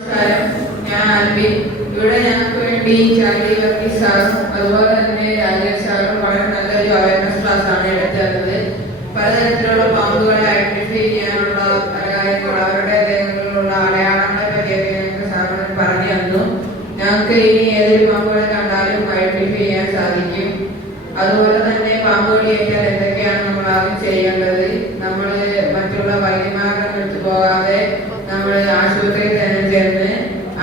നമസ്കാരം, ഞാൻ ആൽബിൻ. ഇവിടെ ഞങ്ങൾക്ക് വേണ്ടി ചാണ്ടി വർഗീസ് സാറും അതുപോലെ തന്നെ രാജേഷ് സാറും വളരെ നല്ലൊരു അവയർനെസ് ക്ലാസ് ആണ് എടുത്തത്. പലതരത്തിലുള്ള പാമ്പുകളെ ഐഡന്റിഫൈ ചെയ്യാനുള്ള പല കാര്യങ്ങൾ അവരുടെ ദേഹങ്ങളിലുള്ള അടയാളങ്ങളെ പറ്റിയൊക്കെ ഞങ്ങൾക്ക് സാറിന് പറഞ്ഞു തന്നു. ഞങ്ങൾക്ക് ഇനി ഏതൊരു പാമ്പുകളെ കണ്ടാലും ഐഡന്റിഫൈ ചെയ്യാൻ സാധിക്കും. അതുപോലെ തന്നെ പാമ്പുകൾ ഏറ്റാൽ എന്തൊക്കെയാണ് നമ്മൾ ആദ്യം ചെയ്യേണ്ടത്, നമ്മൾ മറ്റുള്ള വൈദ്യന്മാരുടെ അടുത്ത് പോകാതെ നമ്മൾ ആശുപത്രിയിൽ തന്നെ ചെന്ന്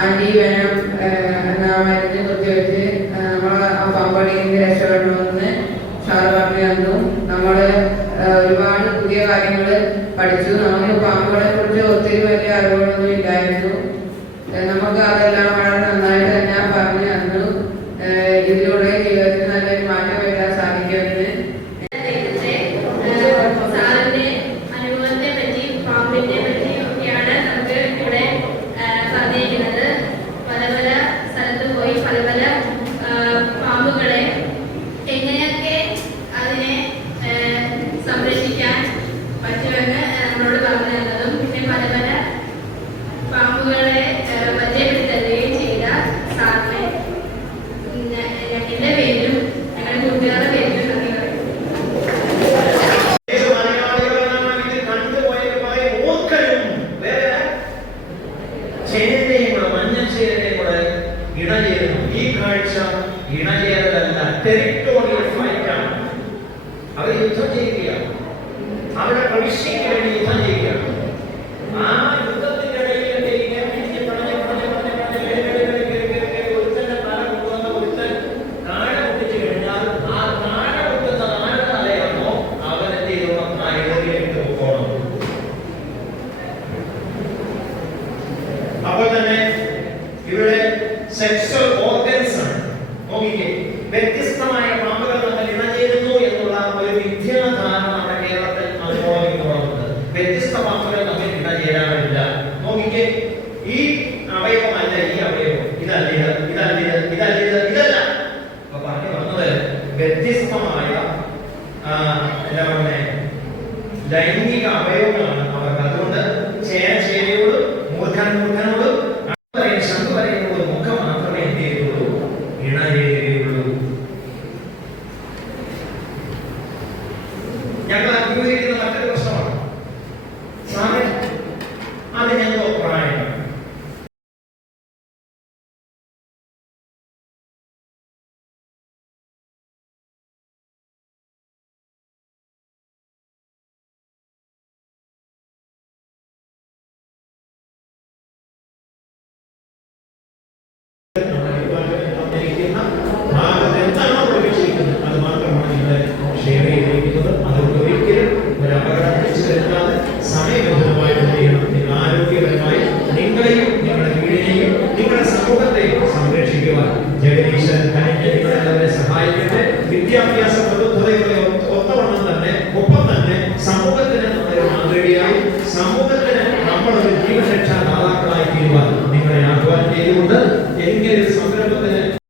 ആന്റിവെനം എന്ന മരുന്ന് കുത്തിവെച്ച് നമ്മൾ ആ പാമ്പടിയിൽ നിന്ന് രക്ഷപ്പെടണമെന്ന് സാറ് പറഞ്ഞു തന്നു. നമ്മൾ ഒരുപാട് പുതിയ കാര്യങ്ങൾ പഠിച്ചു. നമുക്ക് പാമ്പുകളെ കുറിച്ച് ഒത്തിരി വലിയ അറിവുകളൊന്നും ഇല്ലായിരുന്നു. നമുക്ക് അതെല്ലാം വളരെ നന്നായിട്ട് തന്നെ പറഞ്ഞു തന്നു. ഇതിലൂടെ ജീവിതത്തിൽ നല്ലൊരു മാറ്റം വരാൻ സാധിക്കുമെന്ന് പാമ്പുകളെ എങ്ങനെയൊക്കെ അതിനെ സംരക്ഷിക്കാൻ പറ്റുമെന്ന് നമ്മളോട് പറഞ്ഞു തന്നതും പിന്നെ പല പല പാമ്പുകളെ പരിചയപ്പെടുത്തുകയും ചെയ്ത സാറിനെ എന്റെ പേരിലും ഞങ്ങളുടെ കൂട്ടുകാരുടെ പേരിലും നന്ദി പറയുന്നു. ഈ കാഴ്ച ഇണചേരലല്ല, ടെറിട്ടോറിയൽ ഫൈറ്റാണ്. അവർ യുദ്ധം ചെയ്യുകയാണ്, അവരുടെ പ്രവിശ്യയ്ക്ക് വേണ്ടി യുദ്ധം ചെയ്യുകയാണ്. ആ യുദ്ധത്തിന്റെ ഇടയിൽ ഒരുത്തന്റെ തല കൊണ്ടുവന്ന ഒരുത്തൻ താഴെ പൊട്ടിച്ചു കഴിഞ്ഞാൽ ആ താഴെ പൊട്ടുന്ന ആരുടെ തലയാണോ അവനെന്ത് ചെയ്തോണം, ആ എതിരിട്ട് പോകണം. അപ്പോൾ തന്നെ ഇവിടെ സെക്സ്വൽ ഓർഗൻസ് ആണ്. നോക്കിക്കേ, വ്യത്യസ്തമായ പാമ്പുകൾ നമ്മൾ ഇണചേരുന്നു എന്നുള്ള ഒരു മിഥ്യാധാരണ നമ്മുടെ കേരളത്തിൽ അനുഭവമുണ്ട്. വ്യത്യസ്ത പാമ്പുകൾ തമ്മിൽ ഇണചേരാറില്ല. നോക്കിക്കേ, ഈ അവയവമല്ല ഈ അവയവം, ഇതല്ല ഇതല്ല. അപ്പൊ പറഞ്ഞു വന്നത് വ്യത്യസ്തമായ ലൈംഗിക അവയവങ്ങളാണ് അവർക്ക്. അതുകൊണ്ട് ചേനയോട് മൂർഖനോട് ശംഖു വരെയുള്ള മുഖം മാത്രമേ എന്ത് ചെയ്യുള്ളൂ, ഇണചേരുകയുള്ളൂ. ഞങ്ങൾ അഭിമുഖീകരിക്കുന്ന മറ്റൊരു പ്രശ്നമാണ് സാറേ, അത് ഞങ്ങൾ പ്രായം